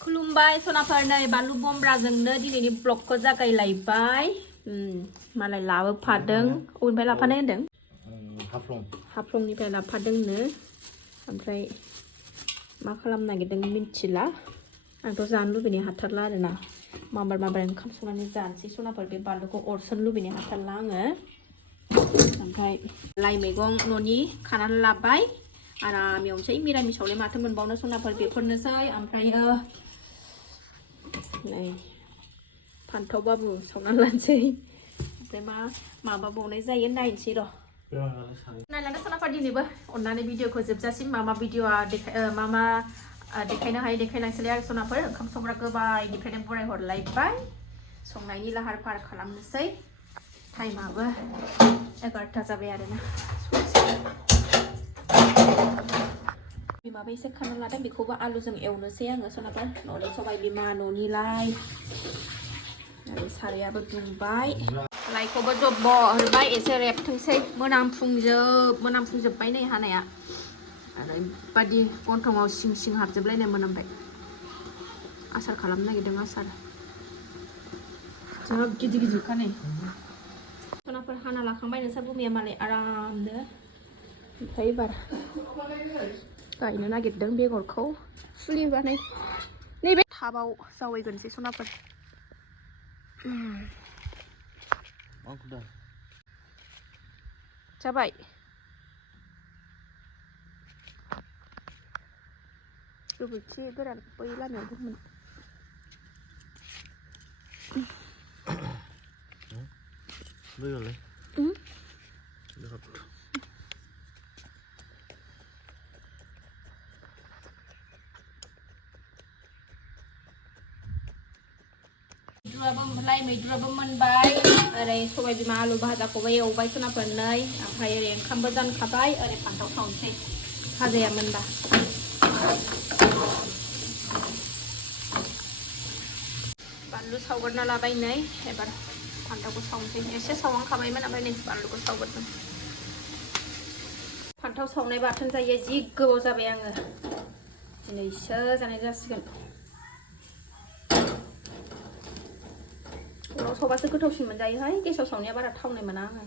खुलुमबाय सनाफोर नै बानलु बमब्राजोंनो दिनैनि ब्लगखौ जागायलायबाय मालाय लाबोफादों अबेनिफ्राय लाफानाय होनदों हाफ्लंनिफ्राय लाफादोंनो ओमफ्राय मा खालामनो नागिरदों मिन्थिला आंथ' जानो लुबैनाय हाथारला आरोना माबार ओंखाम संनानै जानोसै सनाफोर बे बानलुखौ अरसननो लुबैनाय हाथारला आङो ओमफ्राय लाइ मैगं न'नि खानानै लाबाय आराम एवनोसै मिरामिसावलाय माथो मोनबावनो सनाफोर बेफोरनोसै ओमफ्रायो नै फान्थाव बाबु सावनानै लानोसै ओमफ्राय माबा बावनाय जायो नायनोसै र' नायलांदो सनाफोर दिनैबो अननानै भिडिअखौ जोबजासिम मा भिडिअआ मा देखायनो हायो देखायलांसैलाय आरो सनाफोर ओंखाम संग्रा गोबायनिफ्रायनो बराय हरलायबाय संनायनि लाहार फाहार खालामनोसै टाइमाबो 11ता जाबाय आरोना बिमाबो एसे खाना लादों बेखौबो आलुजों एवनोसै आङो सनाफोर न'नि सबाय बिमा न'नि लाइ आरो सारायाबो दुंबाय लाइखौबो जब्ब होबाय एसे रेबथोंसै मोनामफुंजोब्बाय नै हानाया ओरैबादि गन्थङाव सिं हाबजोबलायनाय मोनामबाय आसार खालामनो नागिरदों आसार जा गिदिरखा नै सनाफोर हाना लाखांबाय नोंसा बुमिया मालाय आरामनो ओमफ्राय एबार गायनो नागिरदों बेगरखौ फुलि बानाय नैबे टाबाव जावैगोनसै सनाफोर जाबाय गोबोरखि गोरान बै लामायाव दंमोन लाइ मैद्रुआबो मोनबाय ओरै सबाय बिमा आलु भाजाखौबो एवबाय सनाफोर नै ओमफ्राय ओरै ओंखामबो जानखाबाय ओरै फान्थाव सावनोसै भाजाया मोनबा बानलु सावगोरना लाबाय नै एबार फान्थावखौ सावनोसै एसे सावहांखाबायमोन ओमफ्राय नै बानलुखौ सावगोरदों फान्थाव सावनाय बाथोन जायो जि गोबाव जाबाय आङो दिनैसो जानाय जासिगोन उनाव सावबासो गोथावसिन मोनजायोहाय गेसाव सावनाया बारा थावनाय मोना आङो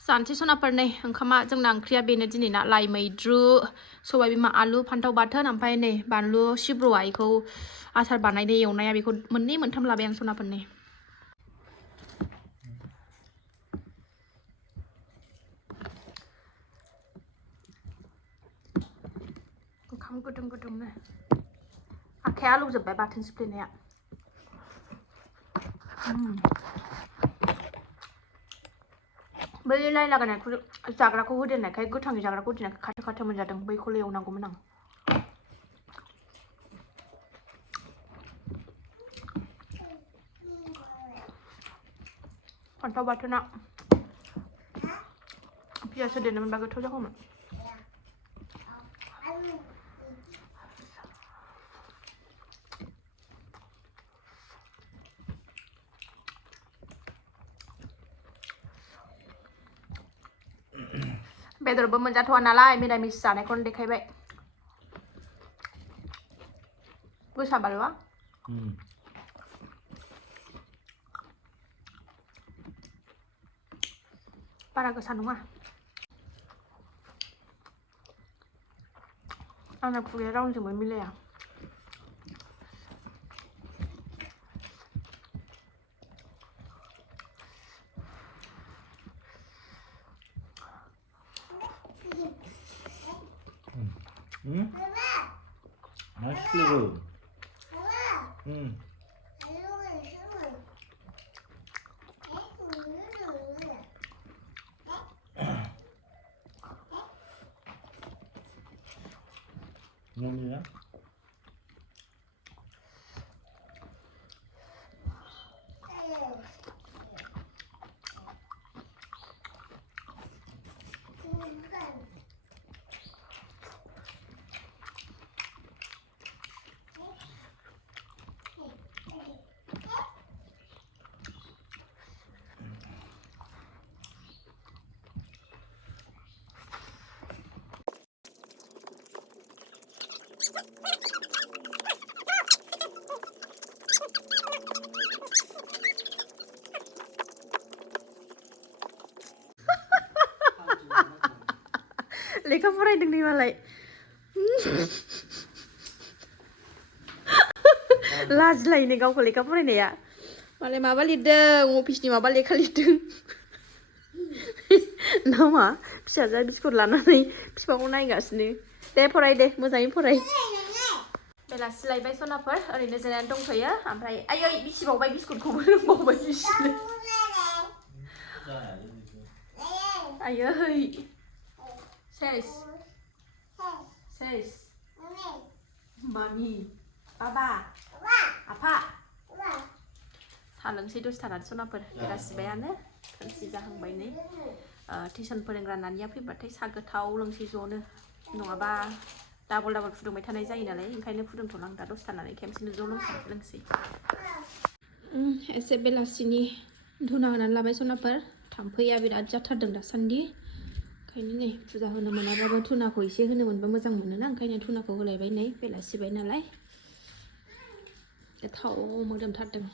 जानोसै सनाफोर नै ओंखामा जोंना ओंख्रिया बेनो दिनैना लाइ मैद्रु सबाय बिमा आलु फान्थाव बाथोन ओमफ्राय नै बानलु सिब्र'आ बेखौ आसार बानायनाय एवनाया बेखौ मोननै मोनथाम लाबाय आं सनाफोर नै ओंखाम गुदुंनो आखाया आलौजोब्बाय बाथोन सिफ्लेनाया बै लाइ लागायनायखौ जाग्राखौ होदेरनायखाय गोथाङै जाग्राखौ होदेरनायखाय खाथो मोनजादों बैखौल' एवनांगौमोन आं फान्थाव बाथोना पियास होदेरनो मोनबा गोथाव जागौमोन बेदरबो मोनजाथ'वा नालाय मिरामिस जानायखौनो देखायबाय गोसा बालवा बारा गोसा नङा आंना खुगाया रावनिजोंबो मिलाया Nice flavor. Yummy, yeah? लेखा फरायदों नै मालाय लाजिलायोनो गावखौ लेखा फरायनाया मालाय माबा लिरदों अफिसनि माबा लेखा लिरदों नामा फिसाजोआ बिस्कुट लानानै बिफांखौ नायगासिनो दे फराय दे मोजाङै फराय बेलासि लायबाय सनाफोर ओरैनो जिरायनानै दंथ'यो ओमफ्राय आयै बिसिबावबाय बिस्कुटखौबो रोंबावबाय बिसिनो आयै सेस सेस मामि बाबा आफा सा लोंसै दसे थानानै सनाफोर बेलासिबायानो खोमसि जाहांबाय नै टिउसन फोरोंग्रा नानिया फैबाथाय सा गोथाव लोंसै ज'नो नङाबा डाबल डाबल फुदुंबाय थानाय जायो नालाय ओंखायनो फुदुंथ'लां दा दसे थानानै खेमसेनो ज' लोंसै एसे बेलासिनि धुना होनानै लाबाय सनाफोर थाम्फैया बिराद जाथारदों दासान्दि ओंखायनो नै फुजा होनो मोनाबाबो धुनाखौ एसे होनो मोनबा मोजां मोनोना ओंखायनो धुनाखौ होलायबाय नै बेलासिबाय नालाय गोथाव मोदोमथारदों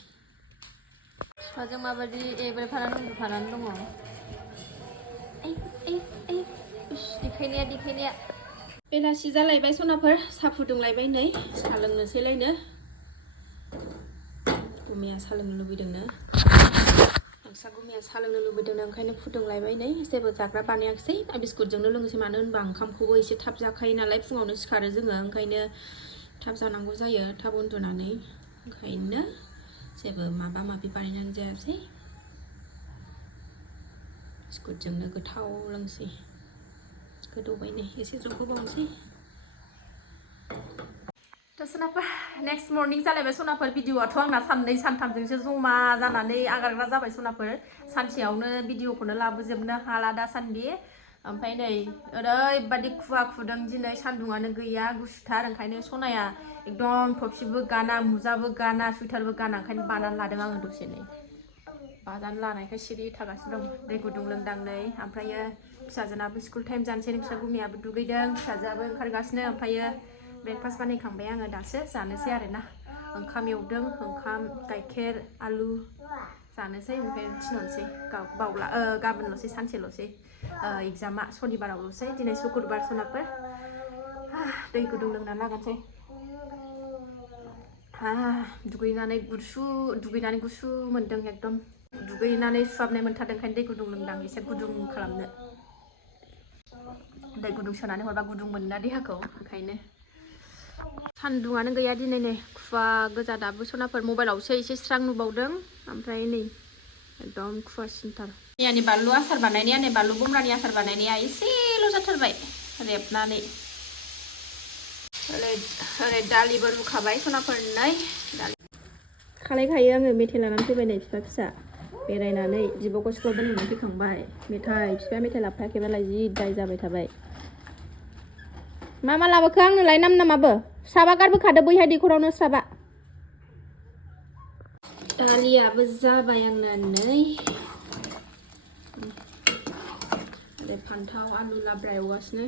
बिफाजों माबायदि एब्रेफानानै उन्दुफानानै दङ देखायनाया बेलासि जालायबाय सनाफोर साहा फुदुंलायबाय नै साहा लोंनोसैलायनो गुमिया साहा लोंनो लुबैदोंनो नोंस्रा गुमिया साहा लोंनो लुबैदोंनो ओंखायनो फुदुंलायबाय नै जेबो जाग्रा बानायाखिसै बिस्कुटजोंनो लोंनोसै मानो होनबा ओंखामखौबो एसे थाब जाखायो नालाय फुङावनो सिखारो जोङो ओंखायनो थाब जानांगौ जायो थाब उन्दुनानै ओंखायनो जेबो माबा माबि बानायनानै जायासै बिस्कुटजोंनो गोथाव लोंसै गोदौबाय नै एसे जबहोबावनोसै थ' सनाफोर नेक्स्ट मर्निं जालायबाय सनाफोर भिडिअआथ' आंना साननै सानथामजोंसो जमा जानानै आगारग्रा जाबाय सनाफोर सानसेयावनो भिडिअखौनो लाबोजोबनो हाला दासान्दि ओमफ्राय नै ओरैबादि खुवा खुदों दिनै सान्दुङानो गैया गुसुथार ओंखायनो सनाया एकदम थफसिबो गाना मुजाबो गाना सुइटारबो गाना ओंखायनो बानानै लादों आङो दसेनो बाजानो लानायखाय सिरि थागासिनो दं दै गुदुं लोंदांनै ओमफ्रायो फिसाजोनाबो स्कुल टाइम जानोसै नोंस्रा गुमियाबो दुगैदों फिसाजोआबो ओंखारगासिनो ओमफ्रायो ब्रेकफास्ट बानायखांबाय आङो दासो जानोसै आरोना ओंखाम एवदों ओंखाम गाइखेर आलु जानोसै ओमफ्राय थिनहरसै बावला गाबोनल'सै सानसेल'सै एग्जामा सनिबारावल'सै दिनै शुक्रुबार सनाफोर दै गुदुं लोंनानै लागोनसै दुगैनानै गुसु मोन्दों एकदम दुगैनानै सुहाबनाय मोनथारदों ओंखायनो दै गुदुं लोंदां एसे गुदुं खालामनो दै गुदुं सोनानै हरबा गुदुं मोनोना देहाखौ ओंखायनो सान्दुङानो गैया दिनै नै खुवा गोजा दाबो सनाफोर मबाइलावसो एसे स्रां नुबावदों ओमफ्राय नै एकदम खुवा सिनथार मैयानि बानलु आसार बानायनाया नै बानलु बमरानि आसार बानायनाया एसेल' जाथारबाय रेबनानै ओरै दालिबो रुखाबाय सनाफोर नै दालि खालायखायो आङो मेथाइ लानानै फैबाय नै फिसा फिसा बेरायनानै बिब'खौ स्कुलाव दोनहैनानै फैखांबाय बिफाया मेथाइ लाबोफायाखैबालाय जि दाय जाबाय थाबाय मा लाबोखो आंनोलाय नामाबो स्राबा गारबोखादो बैहाय दैखरावनो स्राबा दालियाबो जाबाय आंना नै ओरै फान्थाव आलु लाब्रा एवगासिनो